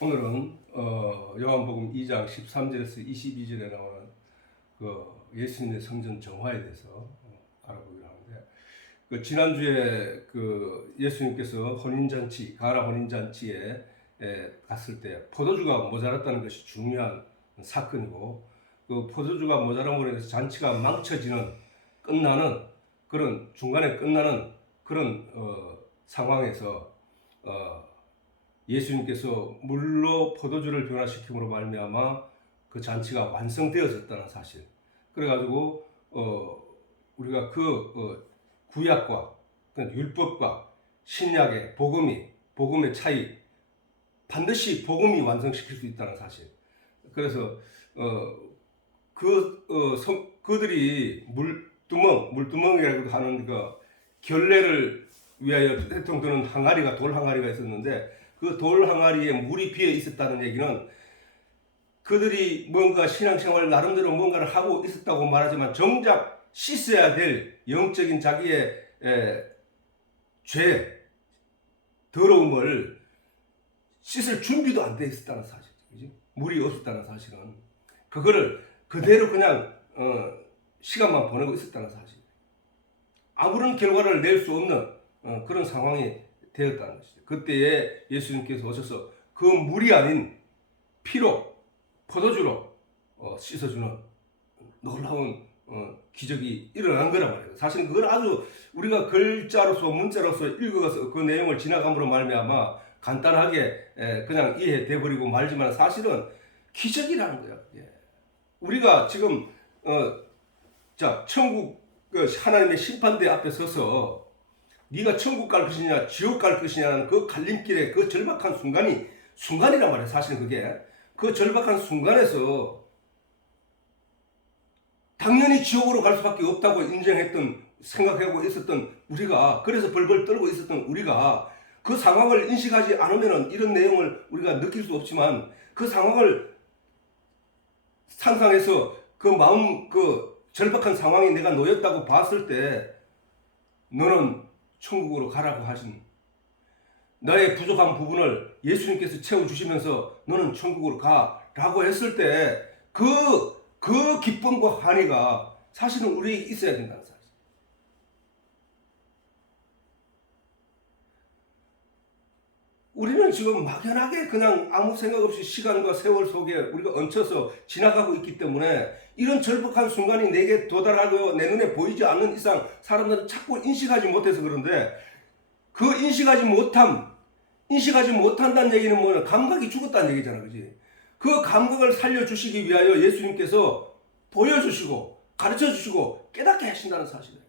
오늘은 요한복음 2장 13절에서 22절에 나오는 그 예수님의 성전 정화에 대해서 알아보기로 하는데, 그 지난주에 그 예수님께서 혼인잔치, 가나 혼인잔치에 갔을 때 포도주가 모자랐다는 것이 중요한 사건이고, 그 포도주가 모자람으로 인해서 잔치가 망쳐지는, 끝나는 그런 중간에 끝나는 그런 상황에서 예수님께서 물로 포도주를 변화시킴으로 말미암아 그 잔치가 완성되어졌다는 사실. 그래가지고 우리가 구약과 율법과 신약의 복음의 차이, 반드시 복음이 완성시킬 수 있다는 사실. 그래서 그들이 물두멍이라고 하는 그 결례를 위하여 대통령 드는 항아리가, 돌 항아리가 있었는데, 그 돌 항아리에 물이 비어 있었다는 얘기는 그들이 뭔가 신앙생활 나름대로 뭔가를 하고 있었다고 말하지만 정작 씻어야 될 영적인 자기의 죄, 더러움을 씻을 준비도 안 돼 있었다는 사실. 그지? 물이 없었다는 사실은 그거를 그대로 그냥 시간만 보내고 있었다는 사실. 아무런 결과를 낼 수 없는 그런 상황이 되었다는 것이죠. 그때에 예수님께서 오셔서 그 물이 아닌 피로, 포도주로 씻어주는 놀라운 기적이 일어난 거란 말이에요. 사실 그건 아주 우리가 글자로서 문자로서 읽어서 그 내용을 지나감으로 말미암아 간단하게 그냥 이해돼 버리고 말지만, 사실은 기적이라는 거예요. 우리가 지금 천국 하나님의 심판대 앞에 서서 네가 천국 갈 것이냐 지옥 갈 것이냐는 그 갈림길에 그 절박한 순간이란 말이에요. 사실은 그게 그 절박한 순간에서 당연히 지옥으로 갈 수밖에 없다고 생각하고 있었던 우리가, 그래서 벌벌 떨고 있었던 우리가 그 상황을 인식하지 않으면 이런 내용을 우리가 느낄 수 없지만, 그 상황을 상상해서 그 마음, 그 절박한 상황에 내가 놓였다고 봤을 때 너는 천국으로 가라고 하신, 나의 부족한 부분을 예수님께서 채워주시면서 너는 천국으로 가라고 했을 때 그 기쁨과 환희가 사실은 우리에게 있어야 된다는 사실. 우리는 지금 막연하게 그냥 아무 생각 없이 시간과 세월 속에 우리가 얹혀서 지나가고 있기 때문에 이런 절박한 순간이 내게 도달하고 내 눈에 보이지 않는 이상 사람들은 자꾸 인식하지 못해서 그런데, 그 인식하지 못한다는 얘기는 뭐냐? 감각이 죽었다는 얘기잖아, 그지? 그 감각을 살려주시기 위하여 예수님께서 보여주시고 가르쳐주시고 깨닫게 하신다는 사실이에요.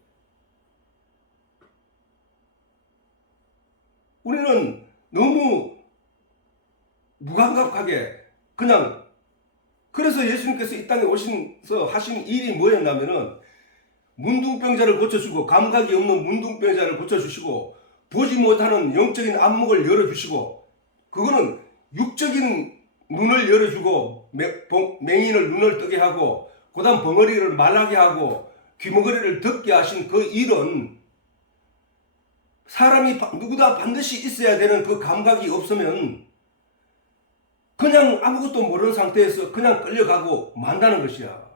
우리는 너무 무감각하게 그냥, 그래서 예수님께서 이 땅에 오셔서 하신 일이 뭐였냐면은 문둥병자를 고쳐주고, 감각이 없는 문둥병자를 고쳐주시고, 보지 못하는 영적인 안목을 열어주시고, 그거는 육적인 눈을 열어주고 맹인을 눈을 뜨게 하고, 그 다음 벙어리를 말하게 하고 귀머거리를 듣게 하신 그 일은 사람이 누구나 반드시 있어야 되는 그 감각이 없으면 그냥 아무것도 모르는 상태에서 그냥 끌려가고 만다는 것이야.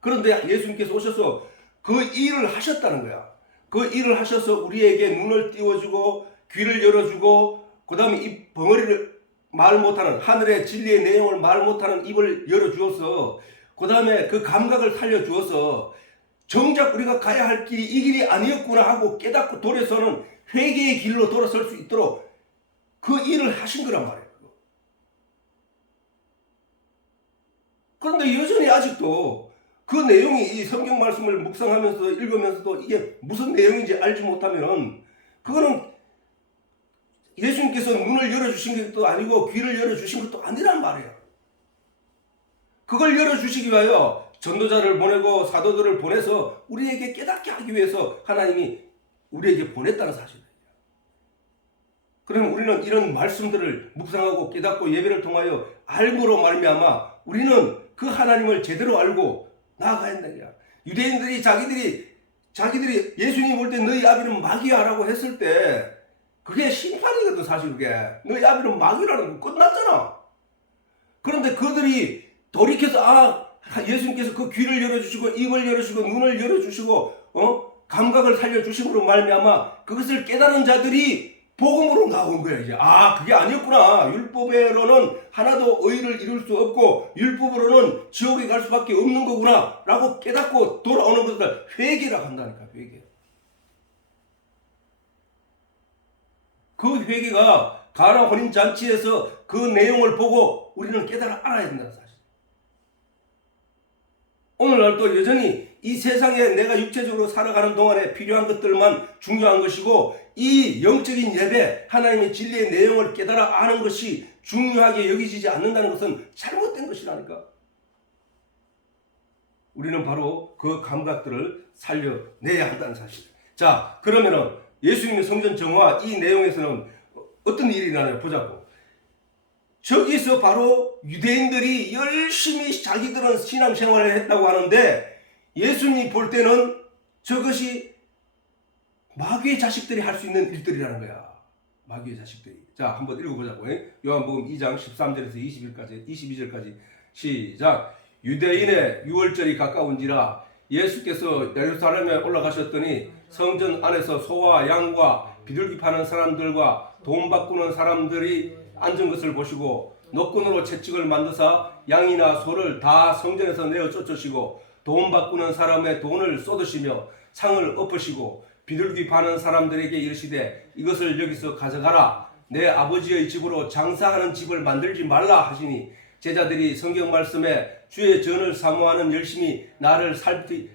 그런데 예수님께서 오셔서 그 일을 하셨다는 거야. 그 일을 하셔서 우리에게 눈을 띄워주고 귀를 열어주고, 그 다음에 이 벙어리를 말 못하는, 하늘의 진리의 내용을 말 못하는 입을 열어주어서, 그 다음에 그 감각을 살려주어서 정작 우리가 가야 할 길이 이 길이 아니었구나 하고 깨닫고 돌아서는 회개의 길로 돌아설 수 있도록 그 일을 하신 거란 말이에요. 그런데 여전히 아직도 그 내용이, 이 성경 말씀을 묵상하면서 읽으면서도 이게 무슨 내용인지 알지 못하면 그거는 예수님께서 눈을 열어주신 것도 아니고 귀를 열어주신 것도 아니란 말이에요. 그걸 열어주시기 위하여 전도자를 보내고 사도들을 보내서 우리에게 깨닫게 하기 위해서 하나님이 우리에게 보냈다는 사실이에요. 그러면 우리는 이런 말씀들을 묵상하고 깨닫고 예배를 통하여 알므로 말미암아 우리는 그 하나님을 제대로 알고 나아가야 한다는 거야. 유대인들이 자기들이 예수님 볼 때 너희 아비는 마귀야라고 했을 때 그게 심판이거든 사실 그게. 너희 아비는 마귀라는 거 끝났잖아. 그런데 그들이 돌이켜서 예수님께서 그 귀를 열어주시고 입을 열어주시고 눈을 열어주시고 감각을 살려주심으로 말미암아 그것을 깨달은 자들이 복음으로 나온 거야 이제. 그게 아니었구나. 율법으로는 하나도 의를 이룰 수 없고 율법으로는 지옥에 갈 수밖에 없는 거구나 라고 깨닫고 돌아오는 것을 회개라고 한다니까. 회개. 그 회개가 가나 혼인 잔치에서 그 내용을 보고 우리는 깨달아 알아야 된다 사실. 오늘날도 여전히 이 세상에 내가 육체적으로 살아가는 동안에 필요한 것들만 중요한 것이고 이 영적인 예배, 하나님의 진리의 내용을 깨달아 아는 것이 중요하게 여기지지 않는다는 것은 잘못된 것이라니까. 우리는 바로 그 감각들을 살려내야 한다는 사실. 자, 그러면은 예수님의 성전 정화 이 내용에서는 어떤 일이 일어나냐 보자고. 저기서 바로 유대인들이 열심히 자기들은 신앙생활을 했다고 하는데 예수님이 볼 때는 저것이 마귀의 자식들이 할 수 있는 일들이라는 거야. 마귀의 자식들이. 자, 한번 읽어보자고. 요한복음 2장 13절에서 22절까지 시작. 유대인의 유월절이 가까운지라 예수께서 예루살렘에 올라가셨더니 성전 안에서 소와 양과 비둘기 파는 사람들과 돈 바꾸는 사람들이 앉은 것을 보시고 노끈으로 채찍을 만드사 양이나 소를 다 성전에서 내어 쫓으시고 돈 바꾸는 사람의 돈을 쏟으시며 상을 엎으시고 비둘기 파는 사람들에게 이르시되 이것을 여기서 가져가라. 내 아버지의 집으로 장사하는 집을 만들지 말라 하시니 제자들이 성경 말씀에 주의 전을 사모하는 열심히 나를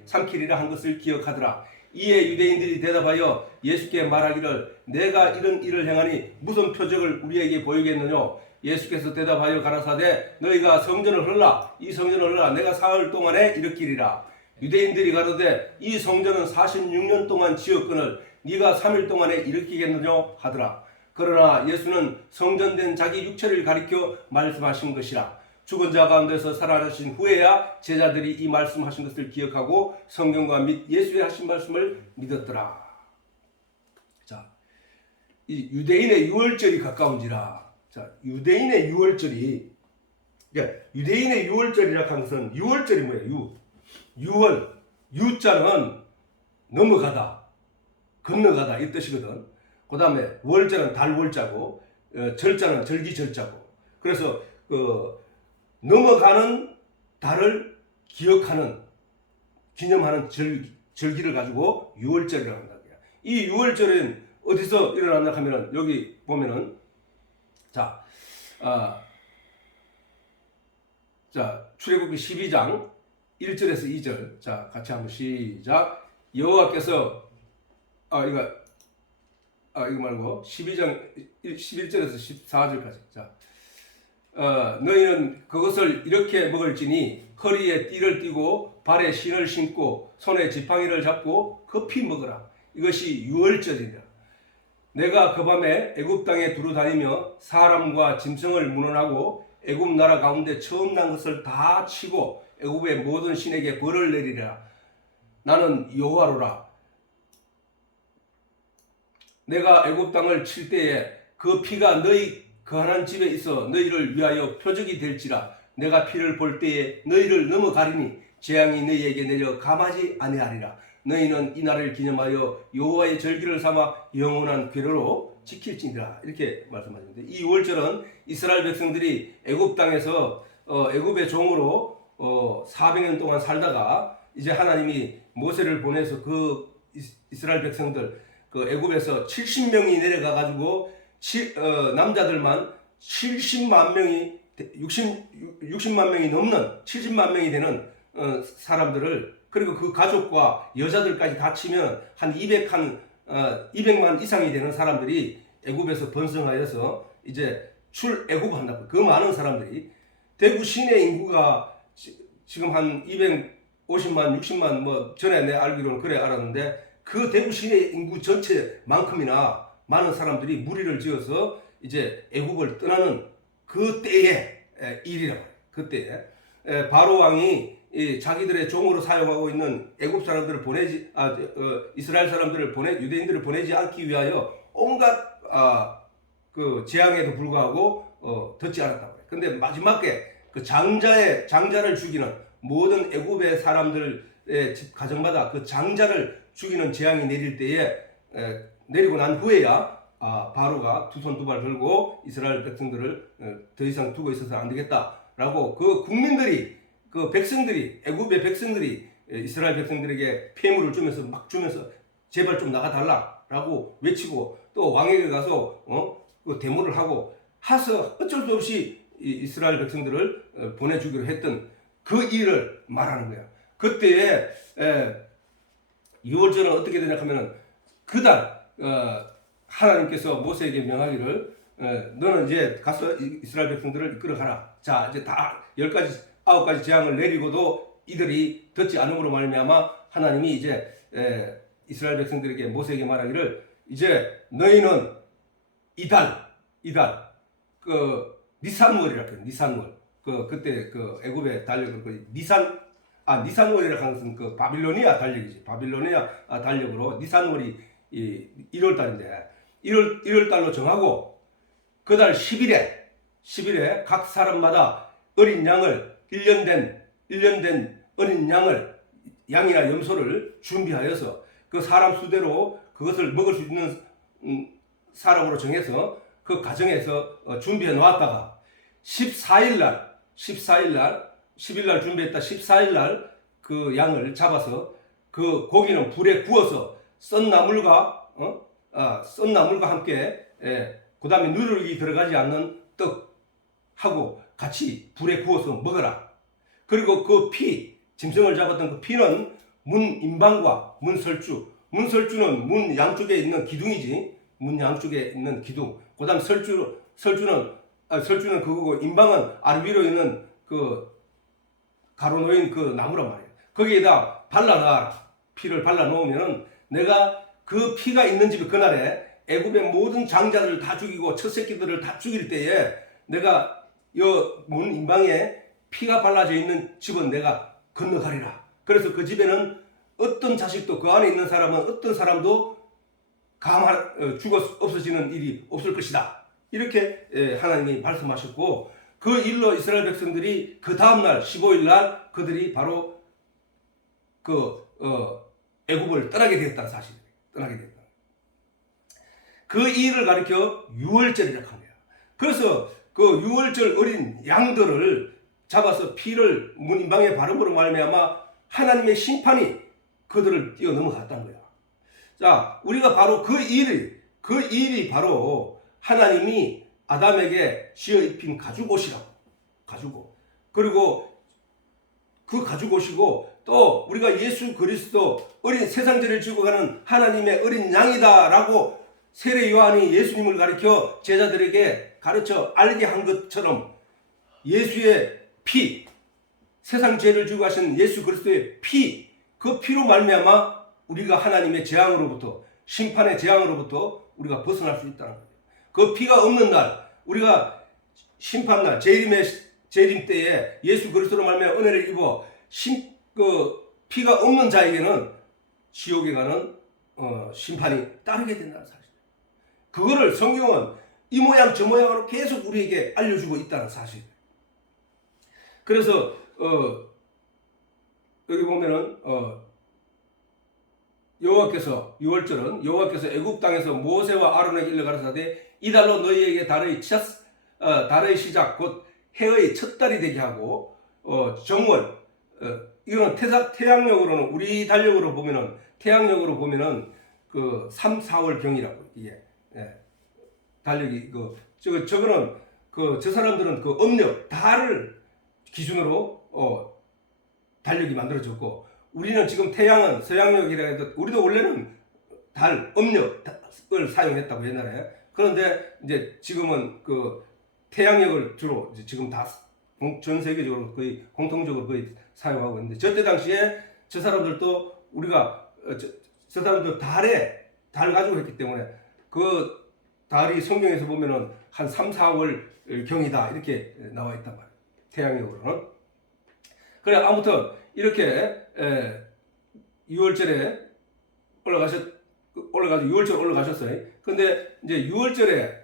삼키리라 한 것을 기억하더라. 이에 유대인들이 대답하여 예수께 말하기를 내가 이런 일을 행하니 무슨 표적을 우리에게 보이겠느냐. 예수께서 대답하여 가라사대 너희가 성전을 헐라. 이 성전을 헐라. 내가 사흘 동안에 일으키리라. 유대인들이 가로되 이 성전은 46년 동안 지었거늘 네가 3일 동안에 일으키겠느냐 하더라. 그러나 예수는 성전된 자기 육체를 가리켜 말씀하신 것이라. 죽은 자 가운데서 살아나신 후에야 제자들이 이 말씀하신 것을 기억하고 성경과 및 예수의 하신 말씀을 믿었더라. 자, 이 유대인의 유월절이 가까운지라. 자, 유대인의 유월절이 유대인의 유월절이라 한 것은 유월절이 뭐예요? 유월, 유자는 넘어가다, 건너가다 이 뜻이거든. 그 다음에 월자는 달월자고 절자는 절기절자고. 그래서 넘어가는 달을 기억하는, 기념하는 절기를 가지고 유월절이라고 한다. 이 유월절은 어디서 일어났나 하면은 여기 보면은 자 출애굽기 12장 1절에서 2절. 자, 같이 한번 시작. 여호와께서 이거 말고 12장 11절에서 14절까지. 자, 너희는 그것을 이렇게 먹을지니 허리에 띠를 띠고 발에 신을 신고 손에 지팡이를 잡고 급히 먹으라. 이것이 유월절이다. 내가 그 밤에 애굽 땅에 두루 다니며 사람과 짐승을 문원하고 애굽 나라 가운데 처음 난 것을 다 치고 애굽의 모든 신에게 벌을 내리라. 나는 여호와로라. 내가 애굽 땅을 칠 때에 그 피가 너희 거하는 집에 있어 너희를 위하여 표적이 될지라. 내가 피를 볼 때에 너희를 넘어가리니 재앙이 너희에게 내려 감하지 아니하리라. 너희는 이 날을 기념하여 여호와의 절기를 삼아 영원한 괴로로 지킬지니라. 이렇게 말씀하셨는데 이 유월절은 이스라엘 백성들이 애굽 땅에서 애굽의 종으로 400년 동안 살다가 이제 하나님이 모세를 보내서 그 이스라엘 백성들 그 애굽에서 70명이 내려가 가지고 남자들만 70만 명이 60만 명이 넘는 70만 명이 되는 사람들을, 그리고 그 가족과 여자들까지 다 치면 한 200만 이상이 되는 사람들이 애굽에서 번성하여서 이제 출애굽한다고. 그 많은 사람들이 대구 시내 인구가 지금 한 250만 60만 뭐 전에 내 알기로는 그래 알았는데 그 대구 시내 인구 전체만큼이나 많은 사람들이 무리를 지어서 이제 애굽을 떠나는 그 때의 일이라고. 그때에 바로 왕이 자기들의 종으로 사용하고 있는 애굽 사람들을 이스라엘 사람들을 유대인들을 보내지 않기 위하여 온갖 그 재앙에도 불구하고 듣지 않았다고 그래. 근데 마지막에 그 장자를 죽이는 모든 애굽의 사람들의 집 가정마다 그 장자를 죽이는 재앙이 내릴 때에 내리고 난 후에야 바로가 두 손 두 발 들고 이스라엘 백성들을 더 이상 두고 있어서 안 되겠다라고 그 국민들이 그 백성들이 애굽의 백성들이 이스라엘 백성들에게 폐물을 주면서 막 주면서 제발 좀 나가달라라고 외치고 또 왕에게 가서 그 데모를 하고 하서 어쩔 수 없이 이스라엘 백성들을 보내주기로 했던 그 일을 말하는 거야. 그때에 유월절은 어떻게 되냐 하면은 그달 하나님께서 모세에게 명하기를 너는 이제 가서 이스라엘 백성들을 이끌어 가라. 자 이제 다 10가지 9가지 재앙을 내리고도 이들이 듣지 않음으로 말미암아 하나님이 이제 이스라엘 백성들에게 모세에게 말하기를 이제 너희는 이달 그 니산월이라 그래요. 니산월. 그때 그 애굽의 달력을 그 니산월이라 하는 것은 그 바빌로니아 달력이지. 바빌로니아 달력으로 니산월이 1월 달인데 1월 달로 정하고 그달 10일에 각 사람마다 어린 양을 1년 된 어린 양이나 염소를 준비하여서 그 사람 수대로 그것을 먹을 수 있는 사람으로 정해서 그 가정에서 준비해 놓았다가 10일 날 준비했다 14일 날 그 양을 잡아서 그 고기는 불에 구워서 썬나물과 함께 그 다음에 누룩이 들어가지 않는 떡하고 같이 불에 구워서 먹어라. 그리고 그 짐승을 잡았던 그 피는 문 임방과 문설주는 문 양쪽에 있는 기둥이지. 문 양쪽에 있는 기둥. 그 다음 설주는 그거고 임방은 아래 위로 있는 그 가로놓인 그 나무란 말이에요. 거기에다 발라놔라. 피를 발라놓으면은 내가 그 피가 있는 집에 그날에 애굽의 모든 장자들을 다 죽이고 첫 새끼들을 다 죽일 때에 내가 여 문 임방에 피가 발라져 있는 집은 내가 건너가리라. 그래서 그 집에는 어떤 자식도 그 안에 있는 사람은 어떤 사람도 죽어 없어지는 일이 없을 것이다. 이렇게 하나님이 말씀하셨고 그 일로 이스라엘 백성들이 그 다음날 15일 날 그들이 바로 그 애굽을 떠나게 되었다는 사실이에요. 떠나게 되었다. 그 일을 가리켜 유월절이라고 합니다. 그래서 그 유월절 어린 양들을 잡아서 피를 문임방에 바름으로 말미암아 하나님의 심판이 그들을 뛰어넘어갔다는 거야. 자, 우리가 바로 그 일이 바로 하나님이 아담에게 지어 입힌 가죽옷이라고. 그리고 그 가죽옷이고 또 우리가 예수 그리스도 어린 세상죄를 지고 가는 하나님의 어린 양이다라고 세례 요한이 예수님을 가르쳐 제자들에게 가르쳐 알게 한 것처럼 예수의 피, 세상 죄를 지고 가신 예수 그리스도의 피, 그 피로 말미암아 우리가 하나님의 재앙으로부터 심판의 재앙으로부터 우리가 벗어날 수 있다는 거예요. 그 피가 없는 날 우리가 심판날 재림 때에 예수 그리스도로 말미암아 은혜를 입어 그 피가 없는 자에게는 지옥에 가는 심판이 따르게 된다는 사실. 그거를 성경은 이 모양 저 모양으로 계속 우리에게 알려주고 있다는 사실. 그래서 여기 보면은 여호와께서 유월절은 여호와께서 애굽 땅에서 모세와 아론에게 일러 가라사대 이달로 너희에게 달의 시작 곧 해의 첫 달이 되게 하고 정월 이거는 태양력으로는 우리 달력으로 보면은 그 3, 4월 경이라고 이게 달력이 저거는 저 사람들은 그 음력 달을 기준으로 달력이 만들어졌고 우리는 지금 태양은 서양력이라 해도 우리도 원래는 달 음력을 사용했다고 옛날에. 그런데 이제 지금은 그 태양력을 주로 지금 다 전 세계적으로 거의 공통적으로 거의 사용하고 있는데 저때 당시에 저 사람들도 우리가 저 사람들 달 가지고 했기 때문에 그 달이 성경에서 보면은 한 3, 4월 경이다 이렇게 나와 있단 말이에요. 태양력으로는. 그래 아무튼 이렇게 6월절에 올라가서 6월절 올라가셨어요. 근데 이제 6월절에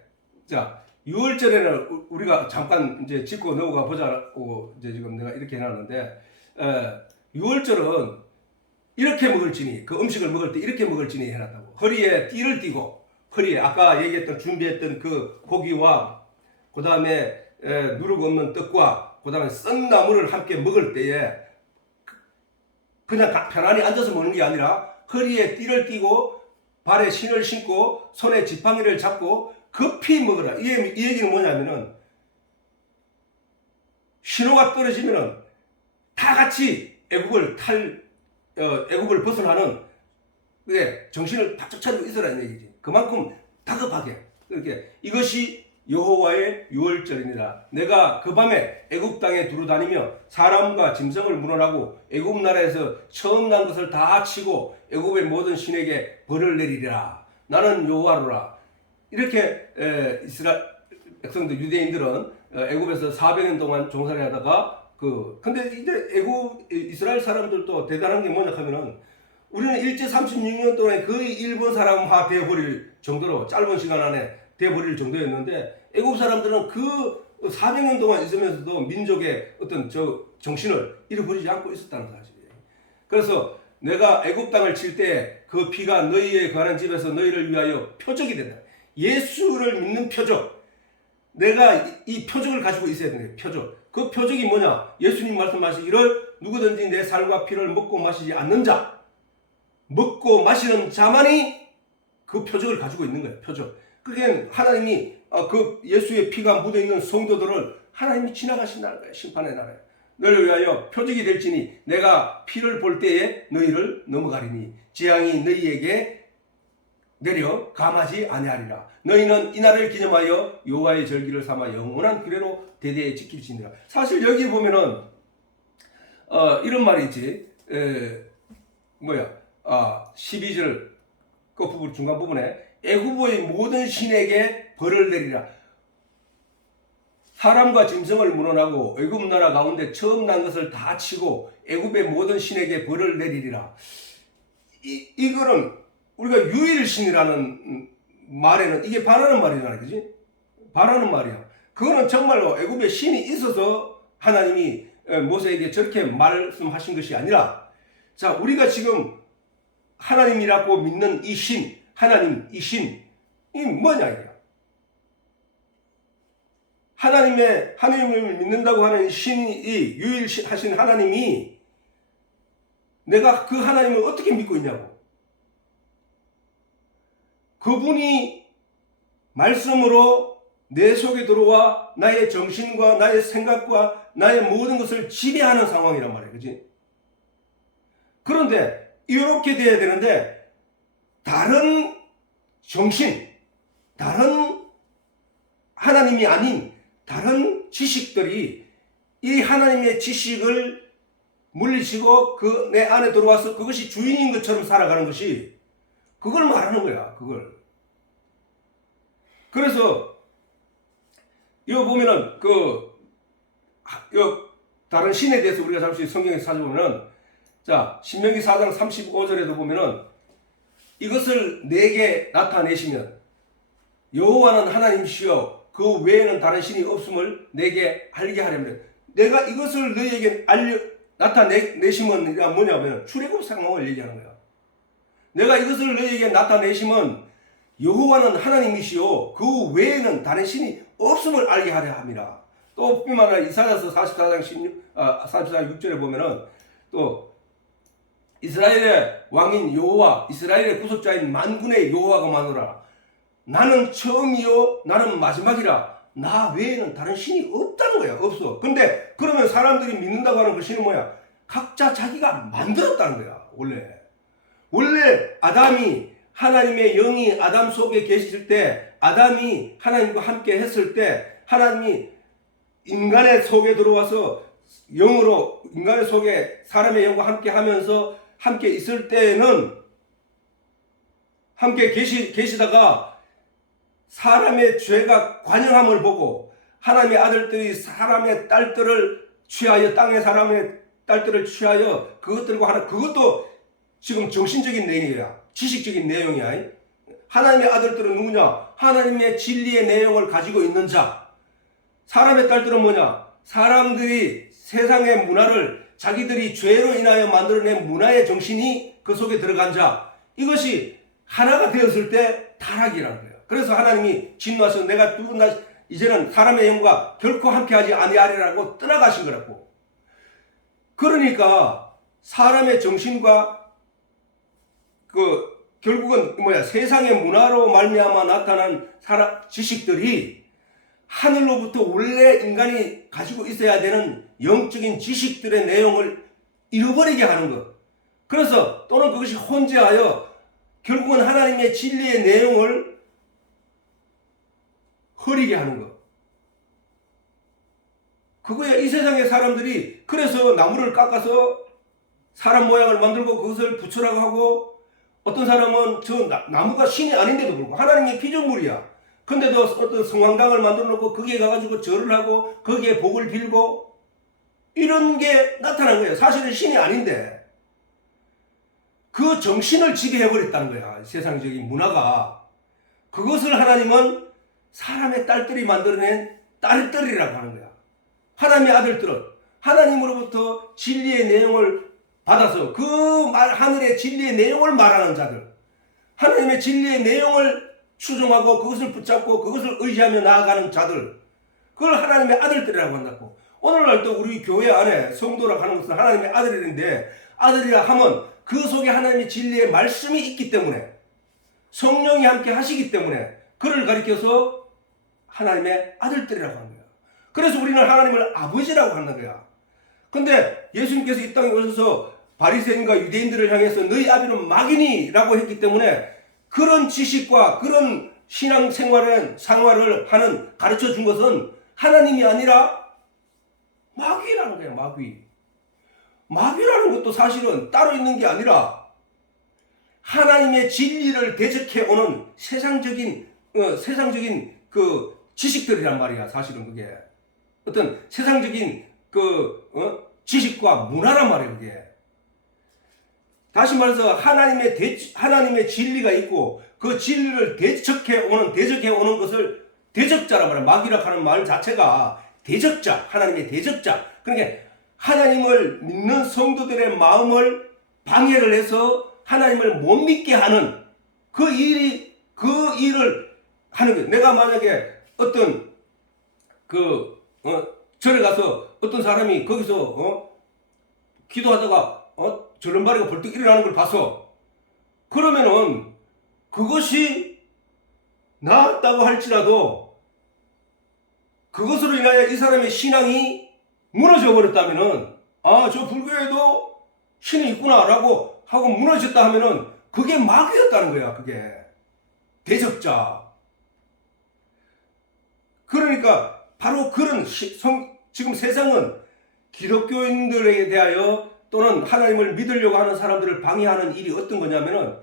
자 6월절에는 우리가 잠깐 이제 짚고 넘어가 보자고 이제 지금 내가 이렇게 해놨는데 6월절은 이렇게 먹을지니 그 음식을 먹을 때 이렇게 먹을지니 해놨다고. 허리에 띠를 띠고 허리에 아까 얘기했던 준비했던 그 고기와 그 다음에 누룩 없는 떡과 그 다음에 썬 나물을 함께 먹을 때에 그냥 편안히 앉아서 먹는 게 아니라 허리에 띠를 띠고 발에 신을 신고 손에 지팡이를 잡고 급히 먹으라. 이 얘기는 뭐냐면은 신호가 떨어지면은 다 같이 애국을 벗어나는 정신을 바짝 차리고 있으라는 얘기지. 그만큼 다급하게 이렇게 이것이 여호와의 유월절입니다. 내가 그 밤에 애굽 땅에 두루다니며 사람과 짐승을 문원하고 애굽 나라에서 처음 난 것을 다 치고 애굽의 모든 신에게 벌을 내리리라. 나는 여호와로라. 이렇게 이스라엘 백성들 유대인들은 애굽에서 400년 동안 종살이 하다가 근데 이제 이스라엘 사람들도 대단한 게 뭐냐 하면은 우리는 일제 36년 동안 거의 일본 사람화 되어버릴 정도로 짧은 시간 안에 되어버릴 정도였는데 애국 사람들은 그 400년 동안 있으면서도 민족의 어떤 정신을 잃어버리지 않고 있었다는 사실이에요. 그래서 내가 애국 땅을 칠 때 그 피가 너희의 거하는 집에서 너희를 위하여 표적이 된다. 예수를 믿는 표적. 내가 이 표적을 가지고 있어야 되는 거예요. 표적. 그 표적이 뭐냐? 예수님 말씀하시기를 누구든지 내 살과 피를 먹고 마시지 않는 자, 먹고 마시는 자만이 그 표적을 가지고 있는 거예요. 표적. 그게 하나님이 그 예수의 피가 묻어있는 성도들을 하나님이 지나가신다는 거예요. 심판의 날에. 너를 위하여 표적이 될지니 내가 피를 볼 때에 너희를 넘어가리니 재앙이 너희에게 내려 감하지 아니하리라. 너희는 이날을 기념하여 여호와의 절기를 삼아 영원한 규례로 대대에 지킬지니라. 사실 여기 보면은 이런 말이 있지. 12절 끝부분 중간 부분에 애굽의 모든 신에게 벌을 내리라. 사람과 짐승을 문원하고 애굽 나라 가운데 처음 난 것을 다 치고 애굽의 모든 신에게 벌을 내리리라. 이거는 우리가 유일신이라는 말에는 이게 바라는 말이잖아요. 그지? 바라는 말이야. 그거는 정말로 애굽에 신이 있어서 하나님이 모세에게 저렇게 말씀하신 것이 아니라, 자, 우리가 지금 하나님이라고 믿는 이 신, 하나님, 이 신, 이 뭐냐, 이게. 하나님을 믿는다고 하는 신이, 유일하신 하나님이 내가 그 하나님을 어떻게 믿고 있냐고. 그분이 말씀으로 내 속에 들어와 나의 정신과 나의 생각과 나의 모든 것을 지배하는 상황이란 말이에요. 그치? 그런데 이렇게 돼야 되는데 다른 정신, 다른 하나님이 아닌 다른 지식들이 이 하나님의 지식을 물리치고 그 내 안에 들어와서 그것이 주인인 것처럼 살아가는 것이 그걸 말하는 거야. 그걸. 그래서 이거 보면은 다른 신에 대해서 우리가 잠시 성경에서 찾아보면은, 자, 신명기 4장 35절에도 보면은 이것을 내게 나타내시면 여호와는 하나님이시여 그 외에는 다른 신이 없음을 내게 알게 하려면, 내가 이것을 너희에게 나타내시면 뭐냐면 출애굽 상황을 얘기하는 거야. 내가 이것을 너희에게 나타내시면 여호와는 하나님이시요 그 외에는 다른 신이 없음을 알게 하려 함이라. 또 뿐만 아니라 이사야서 44장 6절에 보면은 또 이스라엘의 왕인 여호와, 이스라엘의 구속자인 만군의 여호와가 마노라. 나는 처음이요 나는 마지막이라. 나 외에는 다른 신이 없다는 거야. 없어. 근데 그러면 사람들이 믿는다고 하는 그 신은 뭐야? 각자 자기가 만들었다는 거야. 원래 아담이, 하나님의 영이 아담 속에 계실 때, 아담이 하나님과 함께 했을 때, 하나님이 인간의 속에 들어와서 영으로 인간의 속에 사람의 영과 함께 하면서 함께 있을 때는 함께 계시다가 사람의 죄가 관영함을 보고 하나님의 아들들이 사람의 딸들을 취하여, 땅의 사람의 딸들을 취하여 그것들과 하나, 그것도 지금 정신적인 내용이야. 지식적인 내용이야. 하나님의 아들들은 누구냐? 하나님의 진리의 내용을 가지고 있는 자. 사람의 딸들은 뭐냐? 사람들이 세상의 문화를 자기들이 죄로 인하여 만들어낸 문화의 정신이 그 속에 들어간 자. 이것이 하나가 되었을 때 타락이라는 거예요. 그래서 하나님이 진노하셔서 내가 누구나 이제는 사람의 영과 결코 함께하지 아니하리라고 떠나가신 거라고. 그러니까 사람의 정신과 결국은 세상의 문화로 말미암아 나타난 지식들이 하늘로부터 원래 인간이 가지고 있어야 되는 영적인 지식들의 내용을 잃어버리게 하는 것. 그래서 또는 그것이 혼재하여 결국은 하나님의 진리의 내용을 흐리게 하는 것. 그거야. 이 세상의 사람들이 그래서 나무를 깎아서 사람 모양을 만들고 그것을 붙여라고 하고, 어떤 사람은 저 나무가 신이 아닌데도 불구하고 하나님의 피조물이야. 근데도 어떤 성황당을 만들어 놓고 거기에 가가지고 절을 하고 거기에 복을 빌고 이런 게 나타난 거예요. 사실은 신이 아닌데 그 정신을 지배해버렸다는 거야. 세상적인 문화가. 그것을 하나님은 사람의 딸들이 만들어낸 딸들이라고 하는 거야. 하나님의 아들들은 하나님으로부터 진리의 내용을 받아서 그 하늘의 진리의 내용을 말하는 자들, 하나님의 진리의 내용을 추종하고 그것을 붙잡고 그것을 의지하며 나아가는 자들, 그걸 하나님의 아들들이라고 한다고. 오늘날도 우리 교회 안에 성도라고 하는 것은 하나님의 아들인데, 아들이라 하면 그 속에 하나님의 진리의 말씀이 있기 때문에, 성령이 함께 하시기 때문에 그를 가리켜서 하나님의 아들들이라고 하는 거야. 그래서 우리는 하나님을 아버지라고 하는 거야. 근데 예수님께서 이 땅에 오셔서 바리새인과 유대인들을 향해서 너희 아비는 마귀니라고 했기 때문에 그런 지식과 그런 신앙 생활을 하는 가르쳐 준 것은 하나님이 아니라 마귀라는 거야. 마귀라는 것도 사실은 따로 있는 게 아니라 하나님의 진리를 대적해 오는 세상적인 그 지식들이란 말이야. 사실은 그게 어떤 세상적인 지식과 문화란 말이야. 그게. 다시 말해서 하나님의 진리가 있고 그 진리를 대적해 오는 것을 대적자라 말이야. 마귀라 하는 말 자체가 대적자, 하나님의 대적자. 그러니까 하나님을 믿는 성도들의 마음을 방해를 해서 하나님을 못 믿게 하는 그 일을 하는 거예요. 내가 만약에 어떤 절에 가서 어떤 사람이 거기서 기도하다가 절름발이가 벌떡 일어나는 걸 봐서, 그러면은 그것이 나았다고 할지라도 그것으로 인하여 이 사람의 신앙이 무너져 버렸다면은, 저 불교에도 신이 있구나라고 하고 무너졌다 하면은 그게 마귀였다는 거야. 그게 대적자. 그러니까 바로 그런 지금 세상은 기독교인들에 대하여 또는 하나님을 믿으려고 하는 사람들을 방해하는 일이 어떤 거냐면은,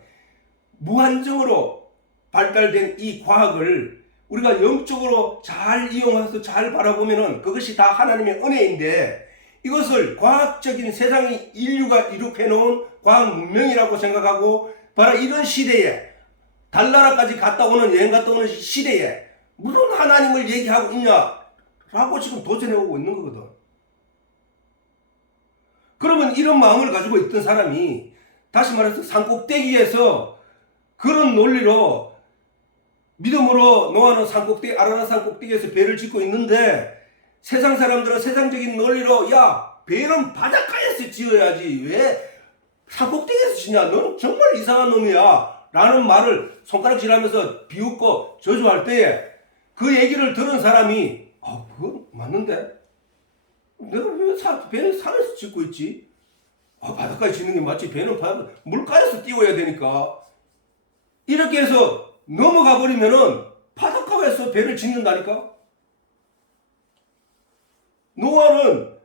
무한정으로 발달된 이 과학을 우리가 영적으로 잘 이용해서 잘 바라보면은 그것이 다 하나님의 은혜인데, 이것을 과학적인 세상이 인류가 이룩해 놓은 과학 문명이라고 생각하고, 바로 이런 시대에 달나라까지 여행 갔다 오는 시대에 무슨 하나님을 얘기하고 있냐라고 지금 도전해 오고 있는 거거든. 그러면 이런 마음을 가지고 있던 사람이 다시 말해서 산꼭대기에서 그런 논리로 믿음으로 노아는 아라라 산꼭대기에서 배를 짓고 있는데, 세상 사람들은 세상적인 논리로 배는 바닷가에서 지어야지 왜 산꼭대기에서 짓냐, 너는 정말 이상한 놈이야 라는 말을 손가락질하면서 비웃고 저주할 때에 그 얘기를 들은 사람이 그건 맞는데 내가 왜 배는 산에서 짓고 있지? 바닷가에 짓는 게 맞지. 배는 물가에서 띄워야 되니까. 이렇게 해서 넘어가 버리면은 바닷가에서 배를 짓는다니까. 노아는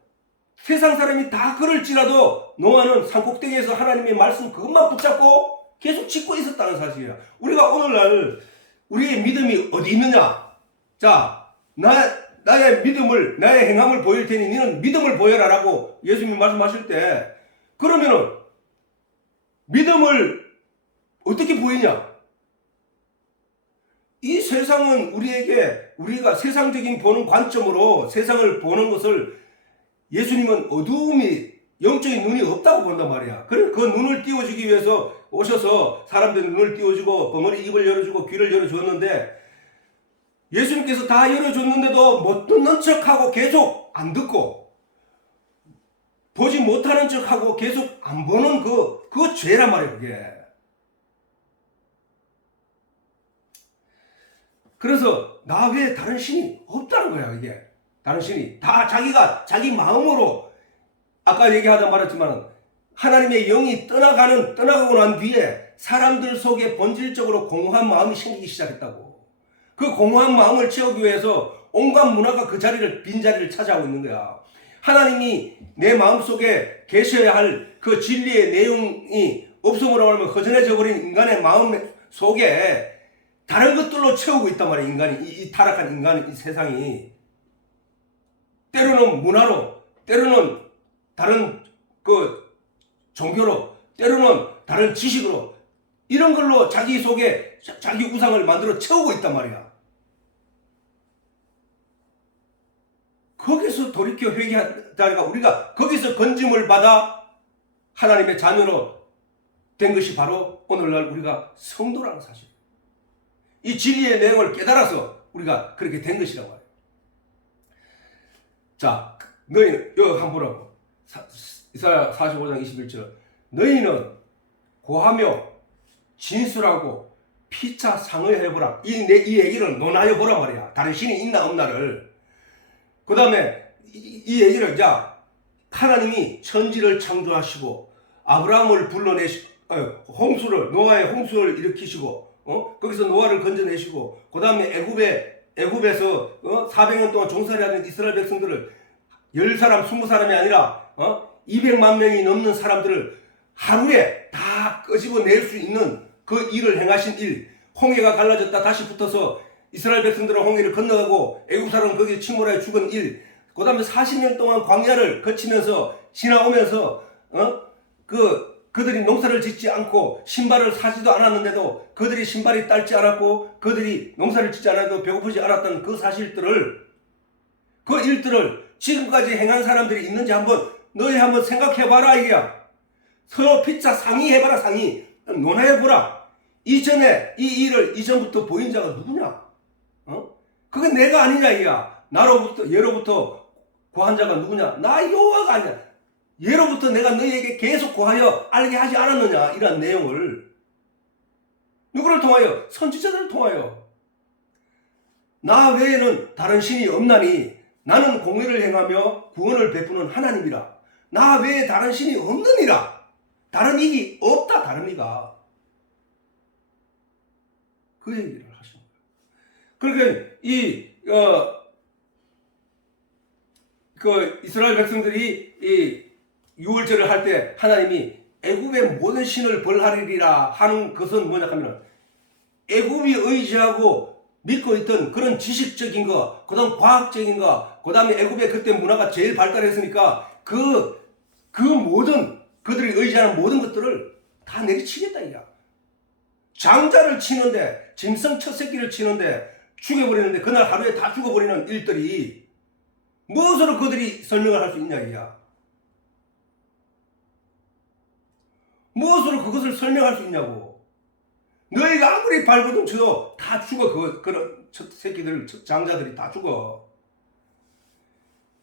세상 사람이 다 그럴지라도 노아는 산꼭대기에서 하나님의 말씀 그것만 붙잡고 계속 짓고 있었다는 사실이야. 우리가 오늘날 우리의 믿음이 어디 있느냐? 자, 나의 믿음을, 나의 행함을 보일 테니 너는 믿음을 보여라라고 예수님이 말씀하실 때, 그러면은 믿음을 어떻게 보이냐? 이 세상은 우리가 세상적인 보는 관점으로 세상을 보는 것을 예수님은 어두움이 영적인 눈이 없다고 본단 말이야. 그래 그 눈을 띄워주기 위해서 오셔서 사람들 눈을 띄워주고 벙어리 입을 열어주고 귀를 열어줬는데 예수님께서 다 열어줬는데도 못 듣는 척하고 계속 안 듣고 보지 못하는 척하고 계속 안 보는 그 죄란 말이야 그게. 그래서 나 외에 다른 신이 없다는 거야 이게. 다른 신이 다 자기가 자기 마음으로 아까 얘기하다 말했지만 하나님의 영이 떠나가고 난 뒤에 사람들 속에 본질적으로 공허한 마음이 생기기 시작했다고. 그 공허한 마음을 채우기 위해서 온갖 문화가 그 자리를 빈자리를 차지하고 있는 거야. 하나님이 내 마음속에 계셔야 할 그 진리의 내용이 없음으로 하면 허전해져 버린 인간의 마음 속에 다른 것들로 채우고 있단 말이야. 인간이 이 타락한 인간이 이 세상이 때로는 문화로 때로는 다른 그 종교로 때로는 다른 지식으로 이런 걸로 자기 속에 자기 우상을 만들어 채우고 있단 말이야. 거기서 돌이켜 회개하다가 우리가 거기서 건짐을 받아 하나님의 자녀로 된 것이 바로 오늘날 우리가 성도라는 사실. 이 진리의 내용을 깨달아서 우리가 그렇게 된 것이라고 해요. 자, 너희는 여기 한번 보라고. 이사야 45장 21절. 너희는 고하며 진술하고 피차 상의해보라. 이 얘기를 논하여 보라 말이야. 다른 신이 있나 없나를. 그 다음에 이 얘기를 자 하나님이 천지를 창조하시고 아브라함을 불러내시고 노아의 홍수를 일으키시고 거기서 노아를 건져내시고 그 다음에 애굽에서 400년 동안 종살이 하는 이스라엘 백성들을 10사람 20사람이 아니라 200만 명이 넘는 사람들을 하루에 다 끄집어낼 수 있는 그 일을 행하신 일. 홍해가 갈라졌다 다시 붙어서 이스라엘 백성들은 홍해를 건너가고 애국 사람은 거기에 침몰하여 죽은 일. 그 다음에 40년 동안 광야를 거치면서 지나오면서 그들이 농사를 짓지 않고 신발을 사지도 않았는데도 그들이 신발이 딸지 않았고 그들이 농사를 짓지 않아도 배고프지 않았던 그 사실들을 그 일들을 지금까지 행한 사람들이 있는지 너희 한번 생각해봐라 이게야. 서로 피차 상의해봐라. 상의 논해보라. 이전에 이 일을 이전부터 보인 자가 누구냐? 그게 내가 아니냐 이야. 예로부터 고한 자가 누구냐? 나 여호와가 아니야. 예로부터 내가 너희에게 계속 고하여 알게 하지 않았느냐? 이런 내용을 누구를 통하여? 선지자들을 통하여. 나 외에는 다른 신이 없나니 나는 공의를 행하며 구원을 베푸는 하나님이라. 나 외에 다른 신이 없느니라. 다른 이기 없다. 다른 이가. 그 얘기를 하시는 거예요. 그러니까 그 이스라엘 백성들이 이 유월절을 할 때 하나님이 애굽의 모든 신을 벌하리라 하는 것은 뭐냐 하면 애굽이 의지하고 믿고 있던 그런 지식적인 거, 그 다음 과학적인 거, 그 다음에 애굽의 그때 문화가 제일 발달했으니까 그 모든 그들이 의지하는 모든 것들을 다 내리치겠다 이야. 장자를 치는데 짐승 첫 새끼를 치는데 죽여버리는데 그날 하루에 다 죽어버리는 일들이 무엇으로 그들이 설명을 할 수 있냐 이야. 무엇으로 그것을 설명할 수 있냐고. 너희가 아무리 발버둥 쳐도 다 죽어. 그런 첫 새끼들 장자들이 다 죽어.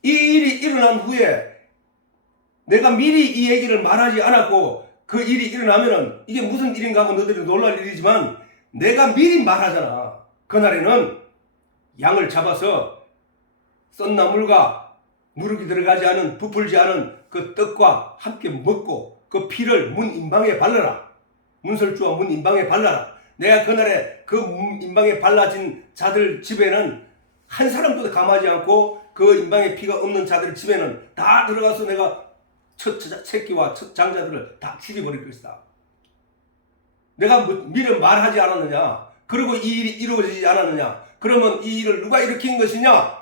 이 일이 일어난 후에 내가 미리 이 얘기를 말하지 않았고 그 일이 일어나면은 이게 무슨 일인가 하고 너희들이 놀랄 일이지만 내가 미리 말하잖아. 그날에는 양을 잡아서 썬나물과 누룩이 들어가지 않은 부풀지 않은 그 떡과 함께 먹고 그 피를 문 임방에 발라라. 문설주와 문 임방에 발라라. 내가 그날에 그 임방에 발라진 자들 집에는 한 사람도 감하지 않고 그 임방에 피가 없는 자들 집에는 다 들어가서 내가 첫 새끼와 첫 장자들을 다 죽여버릴 것이다. 내가 미리 말하지 않았느냐? 그리고 이 일이 이루어지지 않았느냐? 그러면 이 일을 누가 일으킨 것이냐?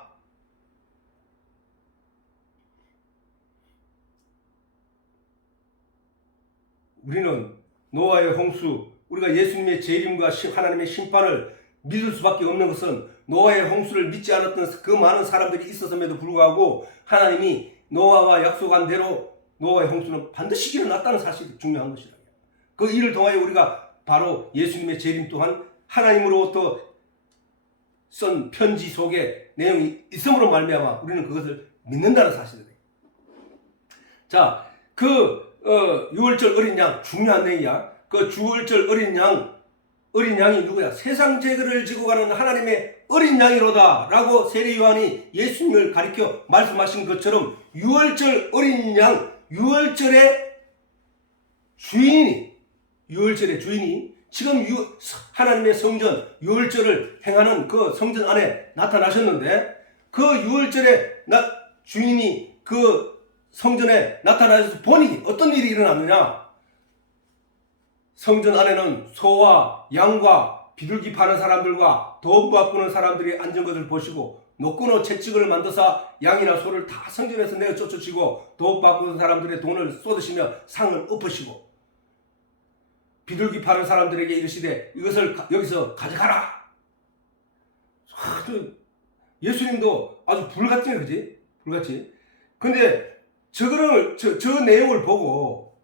우리는 노아의 홍수, 우리가 예수님의 재림과 하나님의 심판을 믿을 수밖에 없는 것은 노아의 홍수를 믿지 않았던 그 많은 사람들이 있었음에도 불구하고 하나님이 노아와 약속한 대로 노아의 홍수는 반드시 일어났다는 사실이 중요한 것이다. 그 일을 통하여 우리가 바로 예수님의 재림 또한 하나님으로부터 쓴 편지 속에 내용이 있음으로 말미암아 우리는 그것을 믿는다는 사실이다. 자, 유월절 어린 양 중요한 내용이야. 그 주월절 어린 양이 누구야? 세상 죄를 지고 가는 하나님의 어린 양이로다 라고 세례 요한이 예수님을 가리켜 말씀하신 것처럼 유월절 어린 양, 유월절의 주인이 지금 하나님의 성전 유월절을 행하는 그 성전 안에 나타나셨는데 그 유월절의 주인이 그 성전에 나타나셔서 보니 어떤 일이 일어났느냐? 성전 안에는 소와 양과 비둘기 파는 사람들과 도움 바꾸는 사람들이 앉은 것을 보시고 노끈어 채찍을 만드사 양이나 소를 다 성전에서 내어 쫓으시고 도움 바꾸는 사람들의 돈을 쏟으시며 상을 엎으시고 비둘기 파는 사람들에게 이르시되 이것을 여기서 가져가라. 예수님도 아주 불같지, 그지? 불같지. 근데 저 내용을 보고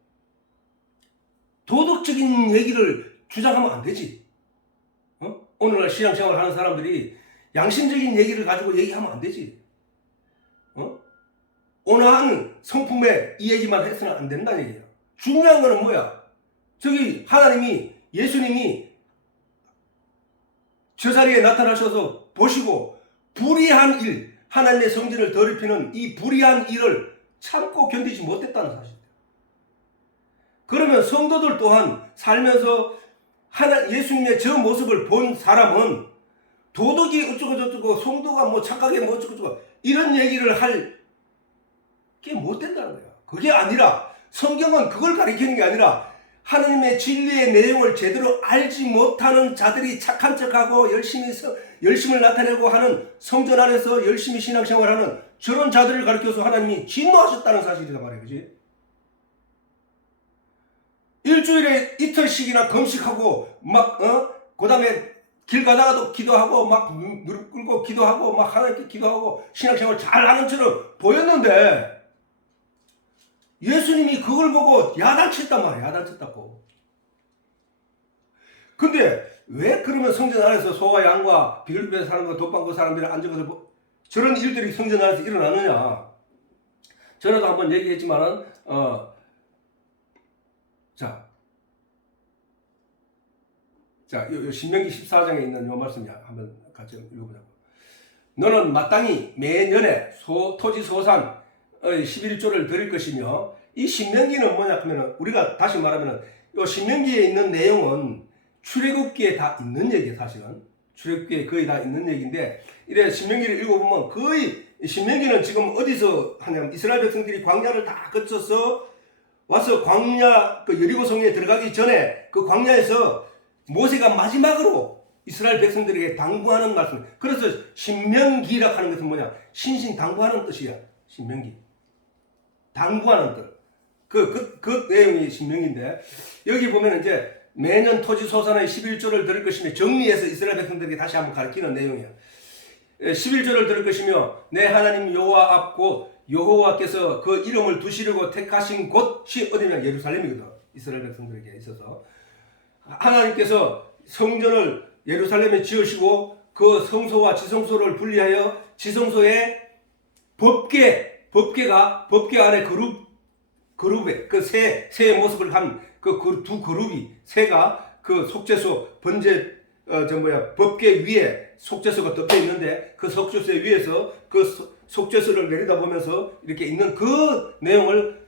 도덕적인 얘기를 주장하면 안 되지. 오늘날 신앙생활 하는 사람들이 양심적인 얘기를 가지고 얘기하면 안 되지. 온화한 성품의 이 얘기만 해서는 안 된다는 얘기야. 중요한 거는 뭐야? 저기 예수님이 저 자리에 나타나셔서 보시고 불의한 일, 하나님의 성전을 더럽히는 이 불의한 일을 참고 견디지 못했다는 사실이에요. 그러면 성도들 또한 살면서 예수님의 저 모습을 본 사람은 도덕이 어쩌고저쩌고 성도가 뭐 착하게 뭐 어쩌고저쩌고 이런 얘기를 할 게 못 된다는 거야. 그게 아니라 성경은 그걸 가리키는 게 아니라 하나님의 진리의 내용을 제대로 알지 못하는 자들이 착한 척하고 열심을 나타내고 하는 성전 안에서 열심히 신앙생활하는 저런 자들을 가리켜서 하나님이 진노하셨다는 사실이란 말이야. 그지? 일주일에 이틀씩이나 금식하고 그 다음에 길 가다가도 기도하고 막 무릎 꿇고 기도하고 막 하나님께 기도하고 신앙생활 잘하는 처럼 보였는데 예수님이 그걸 보고 야단쳤단 말이야. 야단쳤다고. 근데 왜 그러면 성전 안에서 소와 양과 비둘기에 사는 거 돗방구 사람들이 앉은 것을 저런 일들이 성전 안에서 일어나느냐? 전에도 한번 얘기했지만은 자, 신명기 14장에 있는 요 말씀이야. 한번 같이 읽어보자고. 너는 마땅히 매년에 토지 소산 11조를 드릴 것이며 이 신명기는 뭐냐 하면 우리가 다시 말하면 이 신명기에 있는 내용은 출애굽기에 다 있는 얘기예요. 사실은 출애굽기에 거의 다 있는 얘기인데 이래 신명기를 읽어보면 거의 신명기는 지금 어디서 하냐면 이스라엘 백성들이 광야를 다 거쳐서 와서 광야 그 여리고성에 들어가기 전에 그 광야에서 모세가 마지막으로 이스라엘 백성들에게 당부하는 말씀. 그래서 신명기라 하는 것은 뭐냐? 신신당부하는 뜻이야. 신명기. 당부하는 뜻. 그 내용이 신명기인데 여기 보면 이제 매년 토지 소산의 11조를 드릴 것이며 정리해서 이스라엘 백성들에게 다시 한번 가르치는 내용이야. 11조를 드릴 것이며 내 하나님 여호와 앞 곧 여호와께서 그 이름을 두시려고 택하신 곳이 어디냐? 예루살렘이거든. 이스라엘 백성들에게 있어서 하나님께서 성전을 예루살렘에 지으시고 그 성소와 지성소를 분리하여 지성소에 법궤 안에 그룹에 그 새의 모습을 한 그 두 그룹이 새가 그 속죄소 법궤 위에 속죄소가 덮여 있는데 그 속죄소 위에서 그 속죄소를 내려다보면서 이렇게 있는 그 내용을